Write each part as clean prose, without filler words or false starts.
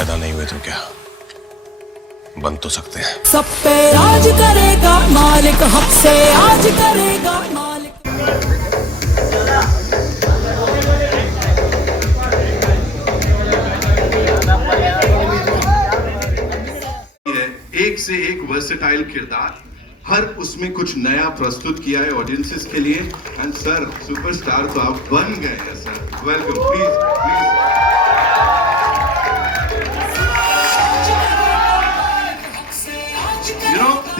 पैदा नहीं हुए तो क्या बन तो सकते हैं। सब पे राज करेगा मालिक, हक से आज करेगा मालिक। एक से एक वर्सेटाइल किरदार, हर उसमें कुछ नया प्रस्तुत किया है ऑडियंसेस के लिए। एंड सर, सुपरस्टार तो आप बन गए हैं sir. Welcome, please please.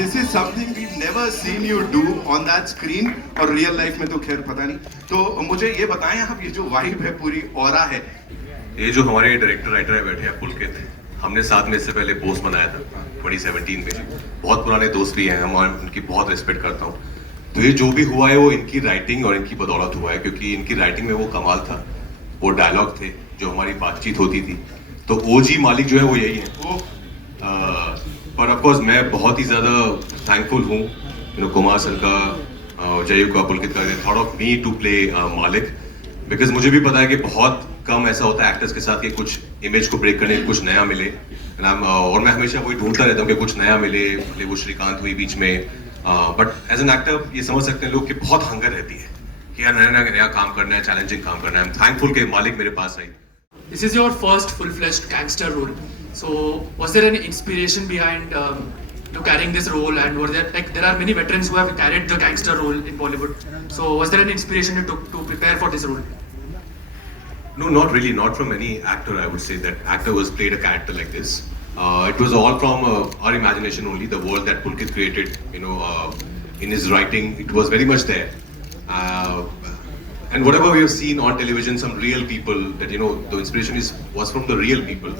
This is something we've never seen you do on that screen, और रियल लाइफ में तो खैर पता नहीं। तो मुझे ये बताएं आप, ये जो वाइब है, पूरी ऑरा है। ये जो हमारे डायरेक्टर राइटर है बैठे हैं पुलकित, हमने साथ में इससे पहले पोस्ट बनाया था 2017 में। बहुत पुराने दोस्त भी हैं हम और उनकी बहुत रिस्पेक्ट करता हूँ। तो ये जो भी हुआ है वो इनकी राइटिंग और इनकी बदौलत हुआ है, क्योंकि इनकी राइटिंग में वो कमाल था, वो डायलॉग थे, जो हमारी बातचीत होती थी। तो ओजी मालिक जो है वो यही है। पर ऑफकोर्स मैं बहुत ही ज़्यादा थैंकफुल हूँ कुमार सर का, जयू का, पुलकित का, thought of me to play Maalik. Because मुझे भी पता है कि बहुत कम ऐसा होता है एक्टर्स के साथ कि कुछ इमेज को ब्रेक करने कुछ नया मिले। और मैं हमेशा वही ढूंढता रहता हूँ कि कुछ नया मिले। भले वो श्रीकांत हुई बीच में, बट एज एन एक्टर ये समझ सकते हैं लोग कि बहुत हंगर रहती है कि यार नया काम करना है, चैलेंजिंग काम करना है। आई एम थैंकफुल कि मालिक मेरे पास आई। This is your first full-fledged gangster role. So, was there any inspiration behind carrying this role? And were there are many veterans who have carried the gangster role in Bollywood. So, was there any inspiration you took to prepare for this role? No, not really. Not from any actor. I would say that actor was played a character like this. It was all from our imagination only. The world that Pulkit created, in his writing, it was very much there. And whatever we have seen on television, some real people that the inspiration was from the real people,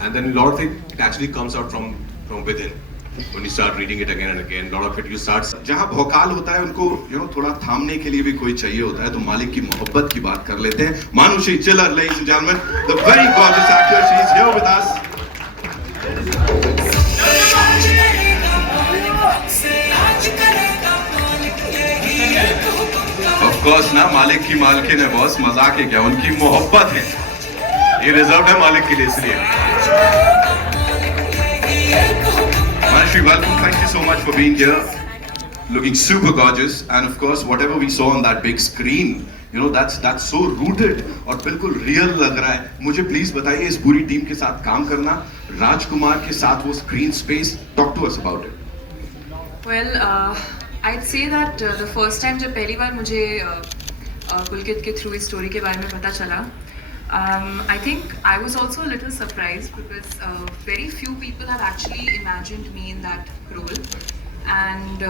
and then a lot of it actually comes out from within. When you start reading it again and again, a lot of it you start. जहाँ भौकाल होता है उनको थोड़ा थामने के लिए भी कोई चाहिए होता है, तो मालिक की मोहब्बत की बात कर लेते हैं। मानुषी चिल्लर, ladies and gentlemen, the very gorgeous actor, she is here with us. Of course ना, मालिक की मालकिन है बॉस, मजाक है क्या, उनकी मोहब्बत है, ये रिजर्व है मालिक के लिए, इसलिए। Manushi, welcome, thank you so much for being here, looking super gorgeous, and of course whatever we saw on that big screen, that's so rooted और बिल्कुल रियल लग रहा है। मुझे प्लीज बताइए, इस पूरी टीम के साथ काम करना, राजकुमार के साथ वो screen space, talk to us about it. Well, I'd say that the first time जब पहली बार मुझे पुलकित के थ्रू इस स्टोरी के बारे में पता चला, I think I was also a little surprised because very few people have actually imagined me in that role, and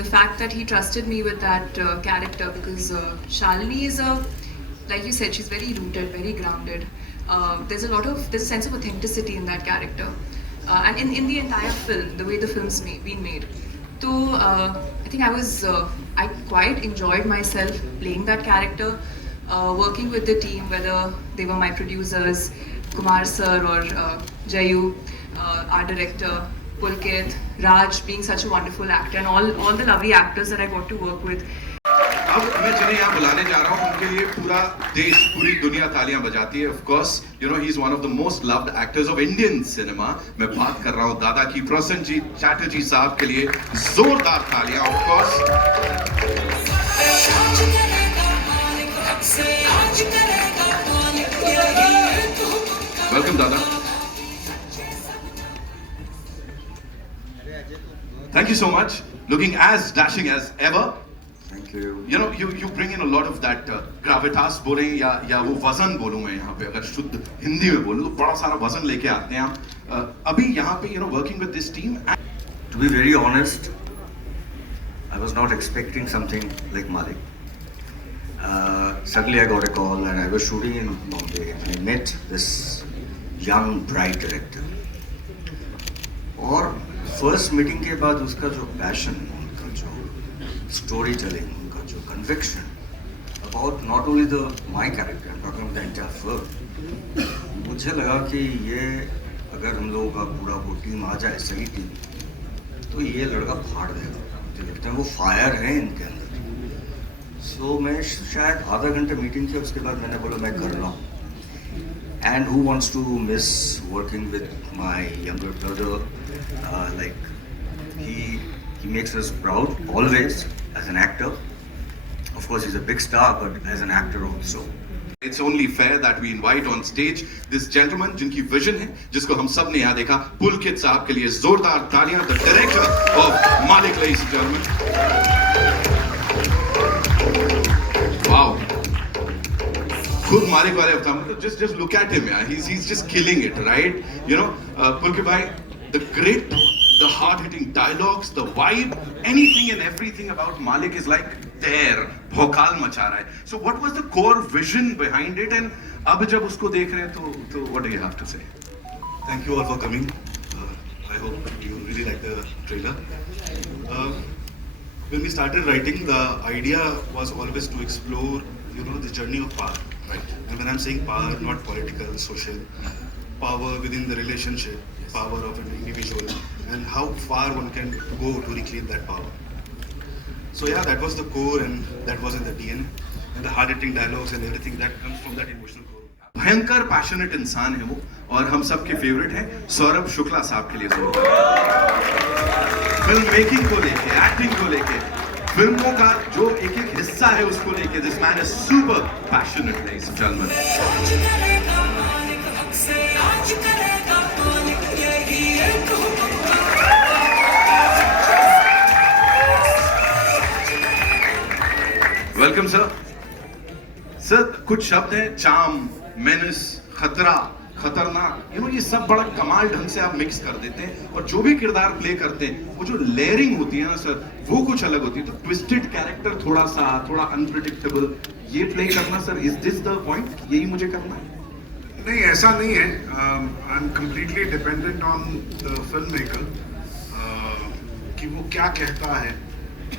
the fact that he trusted me with that character, because Shalini is like you said, she's very rooted, very grounded. There's a sense of authenticity in that character, and in the entire film, the way the film's been made. So I think I quite enjoyed myself playing that character, working with the team, whether they were my producers, Kumar sir or Jayu, our director, Pulkit, Raj being such a wonderful actor, and all the lovely actors that I got to work with. अब मैं जिन्हें यहाँ बुलाने जा रहा हूँ, उनके लिए पूरा देश, पूरी दुनिया तालियां बजाती है। Of course, he is one of the most loved actors of Indian cinema. मैं बात कर रहा हूँ दादा की, प्रसन्नजीत चैटर्जी साहब के लिए जोरदार तालियां। Of course. Welcome, Dada. Thank you so much. Looking as dashing as ever. Thank you. You bring in a lot of that gravitas बोले या वो वजन बोलूँ मैं यहाँ पे, अगर शुद्ध हिंदी में बोलूँ तो बड़ा सारा वजन लेके आते हैं आप अभी यहाँ पे, working with this team. To be very honest, I was not expecting something like Malik. Suddenly I got a call and I was shooting in Bombay and I met this young bright director. और first meeting के बाद उसका जो passion, उनका जो storytelling, उनका जो conviction about not only my character, I'm talking about the entire film. मुझे लगा कि ये अगर हम लोगों का पूरा वो टीम आ जाए, सही टीम, तो ये लड़का फाड़ देगा। मुझे लगता है वो फायर है इनके अंदर। सो मैं शायद आधा घंटे मीटिंग किया, उसके बाद मैंने बोला मैं कर रहा हूँ। And who wants to miss working with my younger brother? Like he makes us proud always as an actor. Of course, he's a big star, but as an actor also. It's only fair that we invite on stage this gentleman जिनकी vision है, जिसको हम सब ने यहाँ देखा, पुलकित साहब के लिए जोरदार तालियां, the director of Malik, ladies and gentlemen. Wow. खुद मालिक वाले अवतार, मतलब just look at him, यार. He's just killing it, right? You know, पुलकित भाई, the grit, the hard-hitting dialogues, the vibe, anything and everything about Malik is like there, भौकाल मचा रहा है. So what was the core vision behind it, and अब जब उसको देख रहे हैं तो what do you have to say? Thank you all for coming. I hope you really like the trailer. When we started writing, the idea was always to explore, the journey of power, right? And when I'm saying power, not political, social, power within the relationship, power of an individual, and how far one can go to reclaim that power. So yeah, that was the core, and that was in the DNA, and the hard-hitting dialogues and everything that comes from that emotional core. भयंकर passionate इंसान है वो, और हम सबके favourite हैं सौरभ शुक्ला साहब के लिए फिल्म मेकिंग को लेके, एक्टिंग को लेके, फिल्मों का जो एक एक हिस्सा है उसको लेके, this man is super passionate, ladies and gentleman. Welcome sir. Sir कुछ शब्द हैं, चार्म, मेनिस, खतरा, खतरनाक, ये सब बड़ा कमाल ढंग से आप मिक्स कर देते हैं, और जो भी किरदार प्ले करते हैं वो जो लेयरिंग होती है ना सर, वो कुछ अलग होती है. तो ट्विस्टेड कैरेक्टर, थोड़ा अनप्रिडिक्टेबल, ये प्ले करना sir, is this the point, यही मुझे करना है? नहीं, ऐसा नहीं है. I am completely dependent on the film maker कि वो क्या कहता है.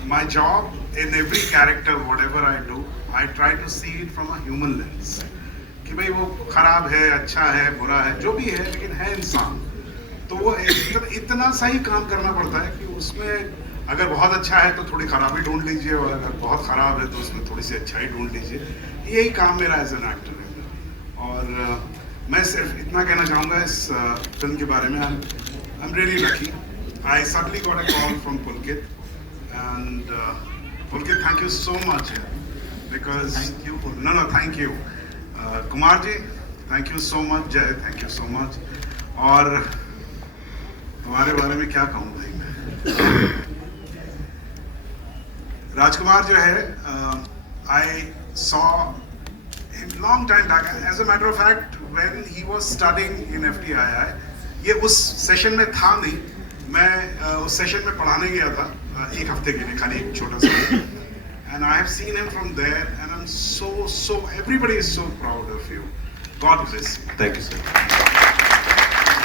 My job in every character, whatever I do, I try to see it from a human lens. कि भाई वो खराब है, अच्छा है, बुरा है, जो भी है, लेकिन है इंसान. तो वो इतना सा ही काम करना पड़ता है कि उसमें अगर बहुत अच्छा है तो थोड़ी खराबी ढूंढ लीजिए, और अगर बहुत खराब है तो उसमें थोड़ी सी अच्छाई ढूंढ लीजिए. यही काम मेरा एज एन एक्टर है. और मैं सिर्फ इतना कहना चाहूँगा इस फिल्म के बारे में. I am really lucky. I suddenly got a call from Pulkit, and Pulkit, thank you so much, because Thank you. No, thank you. Kumar ji, thank you so much. Jay, thank you so much. और तुम्हारे बारे में क्या कहूँ भाई मैं. राजकुमार जो है, I saw him long time back. As a matter of fact, when he was studying in FTII, ये उस सेशन में था नहीं. मैं उस सेशन में पढ़ाने गया था एक हफ्ते के लिए, खाली एक छोटा सा. And I have seen him from there, and I'm so everybody is so proud of you. God bless you. Thank you sir.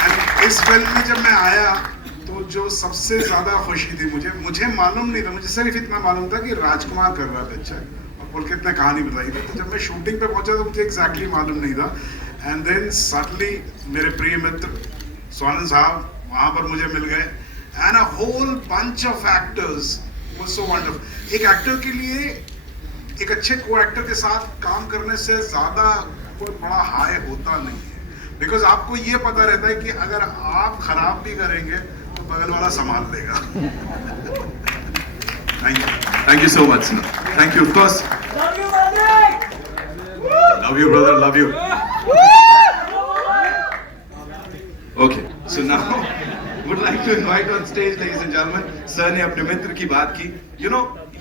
And इस फिल्म में जब मैं आया तो जो सबसे ज्यादा खुशी थी मुझे मालूम नहीं था. मुझे सिर्फ इतना मालूम था कि राजकुमार कर रहा है पिक्चर, और पुलकित ने कहानी बताई थी. तो जब मैं शूटिंग पे पहुंचा तो मुझे एग्जैक्टली मालूम नहीं था. एंड देन सडनली मेरे प्रिय मित्र स्वानंद साहब वहाँ पर मुझे मिल गए, and a whole bunch of actors was so wonderful. एक एक्टर के लिए एक अच्छे को एक्टर के साथ काम करने से ज्यादा कोई बड़ा हाई होता नहीं है, बिकॉज आपको ये पता रहता है कि अगर आप खराब भी करेंगे तो बगल वाला संभाल लेगा. Thank you so much, sir. Thank you, of course. Love you, brother. Love you. Okay, so now would like to invite on stage, ladies and gentlemen. Sir ने अपने मित्र की बात की.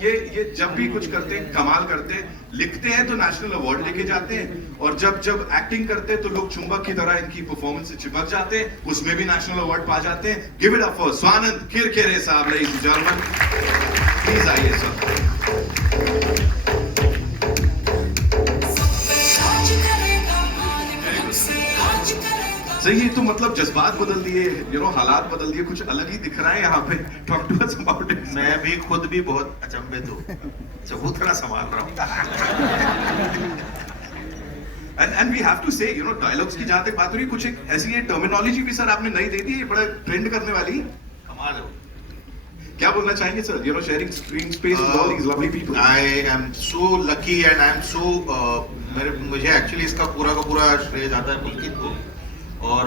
ये जब भी कुछ करते हैं, कमाल करते हैं. लिखते हैं तो नेशनल अवार्ड लेके जाते हैं, और जब एक्टिंग करते हैं तो लोग चुंबक की तरह इनकी परफॉर्मेंस से चिपक जाते हैं, उसमें भी नेशनल अवार्ड पा जाते हैं. Give it up for Swanand Kirkire साहब, ladies and gentlemen. प्लीज आइए सर. सही है. तो मतलब जज्बात बदल दिए, हालात बदल दिए, कुछ अलग ही दिख रहा है यहाँ पे. Talk to us about it. मैं भी खुद भी बहुत अचंभित हूँ. चबूतरा संभाल रहा हूँ. And we have to say, dialogues की जहाँ तक बात हो रही है, कुछ एक ऐसी टर्मिनोलॉजी भी सर आपने नई दे दी है, बड़ा ट्रेंड करने वाली. कमाल हो. क्या बोलना चाहेंगे sir? Sharing screen space with all these lovely people. I am so lucky and I am so मुझे एक्चुअली इसका पूरा का पूरा श्रेय जाता है पुलकित को. और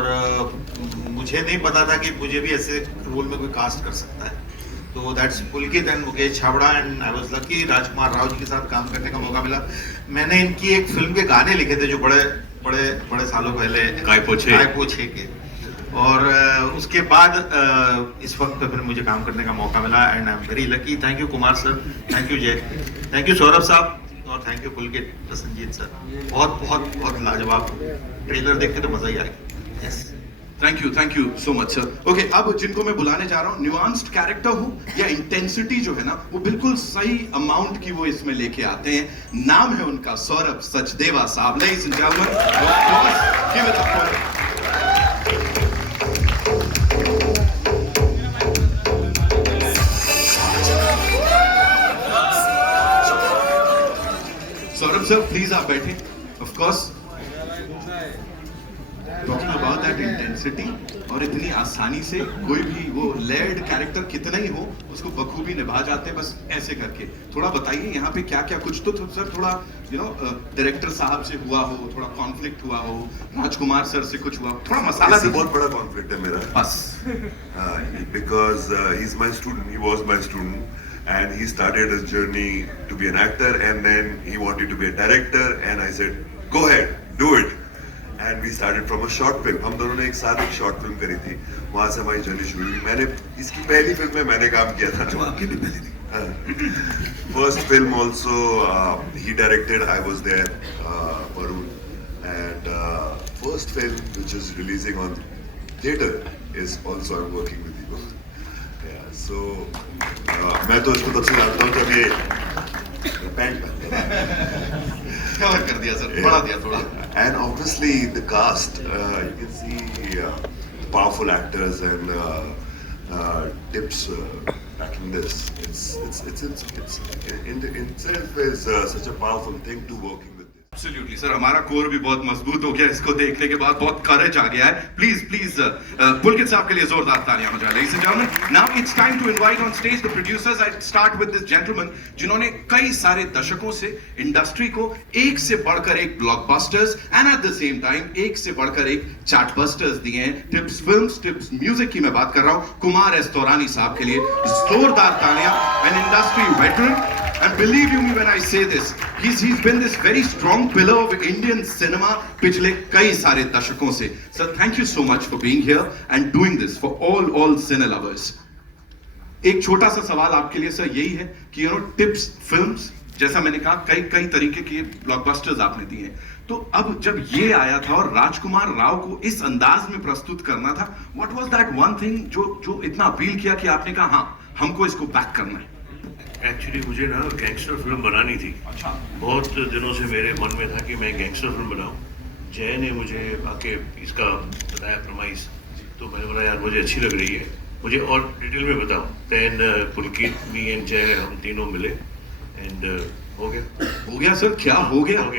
मुझे नहीं पता था कि मुझे भी ऐसे रोल में कोई कास्ट कर सकता है. तो that's Pulkit and Mukesh Chhabra and I was lucky. Rajkumar Rao ji के साथ काम करने का मौका मिला. मैंने इनकी एक फिल्म के गाने लिखे थे जो बड़े सालों पहले, काय पोछे के. और उसके बाद इस वक्त पे फिर मुझे काम करने का मौका मिला and I am very lucky. Thank you Kumar sir, thank you जय, थैंक यू सौरभ साहब और thank you Pulkit Prasannajit sir. बहुत बहुत बहुत लाजवाब. ट्रेलर देख के तो मजा ही आएगा. Yes, thank you so much sir. Okay, अब जिनको मैं बुलाने जा रहा हूँ, न्यूआंस्ड कैरेक्टर हो या इंटेंसिटी जो है ना, वो बिल्कुल सही अमाउंट की वो इसमें लेके आते हैं. नाम है उनका सौरभ सचदेवा साहब. Ladies and gentleman, give it up for Saurabh sir. Please आप बैठे. Of course, talking about that intensity, और इतनी आसानी से कोई भी वो लेयर्ड कैरेक्टर कितना ही हो उसको बखूबी निभा जाते हैं बस ऐसे करके. थोड़ा बताइए यहाँ पे क्या क्या कुछ तो सर थोड़ा डायरेक्टर साहब से हुआ हो, थोड़ा कॉन्फ्लिक्ट हुआ हो, राजकुमार सर से कुछ हुआ, थोड़ा मसाला इससे बहुत बड़ा कॉन्फ्लिक्ट है मेरा. बस because he is my student, he was my student and he started his journey to be an actor and then he wanted to be a director and I said go ahead, do it. And we started from a short film. हम दोनों ने एक साथ एक short film करी थी. वहाँ से हमारी जर्नी शुरू हुई. मैंने इसकी पहली फिल्म में मैंने काम किया था, जो आपकी भी पहली थी. First film also he directed, I was there, Varun. And first film which is releasing on theatre is also I'm working with you. Yeah, so मैं तो इसको तब से जानता हूँ जब ये पैंट कवर कर दिया सर, बढ़ा दिया थोड़ा. And obviously the cast, you can see powerful actors and tips backing this. It's in itself is such a powerful thing to working with this. Absolutely sir, हमारा कोर भी बहुत मजबूत हो गया इसको देखने के बाद. बहुत करेज आ गया है. प्लीज पुलकित साहब के लिए जोरदार तालियां हो जाए. Ladies and gentlemen, now it's time to invite on stage the producers. I start with this gentleman जिन्होंने कई सारे दशकों से इंडस्ट्री को एक से बढ़कर एक blockbusters and at the same time एक से बढ़कर एक चार्टबस्टर्स दिए हैं. टिप्स फिल्म्स, टिप्स म्यूजिक की मैं बात कर रहा हूं. कुमार एस तौरानी साहब के लिए जोरदार तालियां. An industry veteran. And believe you me when I say this, he's been this very strong pillar of Indian cinema पिछले कई सारे दशकों से. Sir, thank you so much for being here and doing this for all cine lovers. एक छोटा सा सवाल आपके लिए सर यही है कि टिप्स फिल्म्स, जैसा मैंने कहा, कई तरीके के ब्लॉकबस्टर्स आपने दिए हैं. तो अब जब ये आया था और राजकुमार राव को इस अंदाज में प्रस्तुत करना था, what was that one thing जो इतना अपील किया कि आपने कहा हाँ हमको इसको बैक करना है? एक्चुअली मुझे ना गैंगस्टर फिल्म बनानी थी. अच्छा. बहुत दिनों से मेरे मन में था कि मैं गैंगस्टर फिल्म बनाऊं. जय ने मुझे आके इसका बताया प्रमाइस, तो मैंने बोला यार मुझे अच्छी लग रही है, मुझे और डिटेल में बताओ. देन पुलकित, मी एंड जय, हम तीनों मिले एंड हो गया सर. क्या हो गया?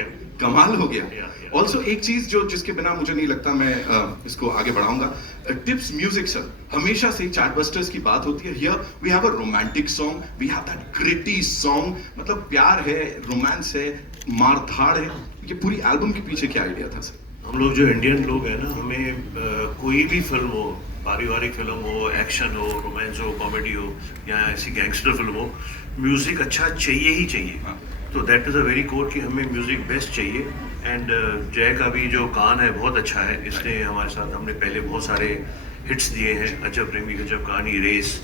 कमाल हो गया. Yeah. ऑल्सो एक चीज जिसके बिना मुझे नहीं लगता मैं इसको आगे बढ़ाऊंगा, टिप्स म्यूजिक सर. हमेशा से चार्टबस्टर्स की बात होती है. Here we have a romantic song, we have that gritty song. मतलब प्यार है, रोमांस है, मारधाड़ है. ये पूरी एल्बम के पीछे क्या आइडिया था सर? हम लोग जो इंडियन लोग हैं ना, हमें कोई भी फिल्म हो, पारिवारिक फिल्म हो, एक्शन हो, रोमांस हो, कॉमेडी हो या ऐसी गैंगस्टर फिल्म हो, म्यूजिक अच्छा चाहिए ही चाहिए. तो that is a very core कि हमें म्यूजिक बेस्ट चाहिए. एंड जय का भी जो कान है बहुत अच्छा है. इसने हमारे साथ, हमने पहले बहुत सारे हिट्स दिए हैं, अजब प्रेमी गजब कहानी, रेस.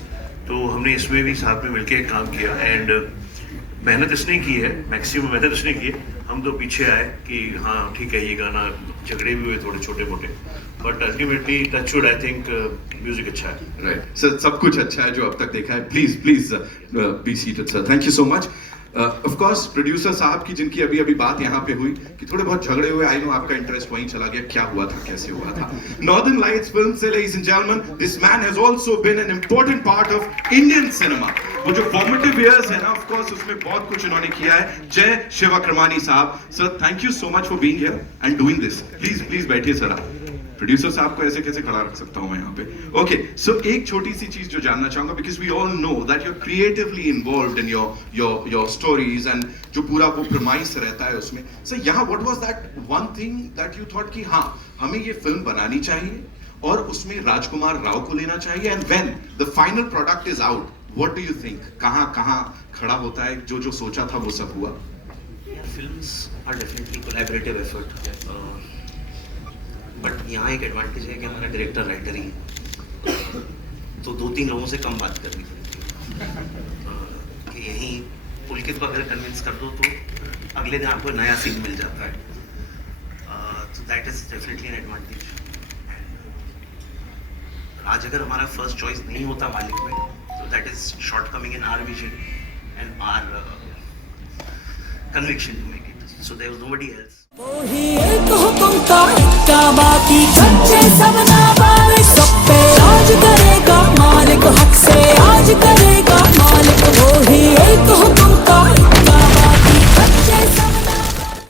तो हमने इसमें भी साथ में मिलके काम किया एंड मेहनत इसने की है, मैक्सिमम मेहनत इसने की है. हम तो पीछे आए कि हाँ ठीक है, ये गाना, झगड़े भी हुए थोड़े छोटे मोटे, but ultimately touchwood I think music अच्छा है. राइट सर, सब कुछ अच्छा है जो अब तक देखा है. Please be seated sir. Thank you so much. Of course producer साहब की जिनकी अभी बात यहाँ पे हुई कि थोड़े बहुत झगड़े हुए. आई नो आपका इंटरेस्ट वहीं चला गया. क्या हुआ था, कैसे हुआ था? नॉर्दर्न लाइट्स फिल्म से, ladies and gentleman, this man has also been an important part of Indian cinema. वो जो फॉर्मेटिव इयर्स है ना, ऑफ कोर्स उसमें बहुत कुछ इन्होंने किया है. जय शिवक्रमानी साहब. Sir, thank you so much for being here and doing this. Please बैठिए सर आप. प्रोड्यूसर साहब को ऐसे कैसे खड़ा रख सकता हूं मैं यहाँ पे? ओके, सो एक छोटी सी चीज जो जानना चाहूंगा, because we all know that you are creatively involved in your stories and जो पूरा वो प्रमाइस रहता है उसमें, सो यहाँ what was that one thing that you thought कि हाँ हमें ये फिल्म बनानी चाहिए और उसमें राजकुमार राव को लेना चाहिए, and when the final product is out, what do you think, कहाँ कहाँ खड़ा होता है, जो जो सोचा था वो सब हुआ? Films are definitely collaborative effort. But यहाँ एक एडवांटेज है कि हमारा डायरेक्टर राइटर ही है, तो 2-3 लोगों से कम बात करनी पड़ती है कि यहीं पुलकित को अगर कन्विंस कर दो तो अगले दिन आपको नया सीन मिल जाता है, तो that is definitely an advantage. आज अगर हमारा फर्स्ट चॉइस नहीं होता मालिक में, तो that is shortcoming in our vision and our conviction to make it. So there was nobody else. वो ही एक हुक्म का इक्का, बाकी बच्चे सब नाबालिग, सब पे राज करेगा मालिक, हक से आज करेगा मालिक. वो ही एक हुक्म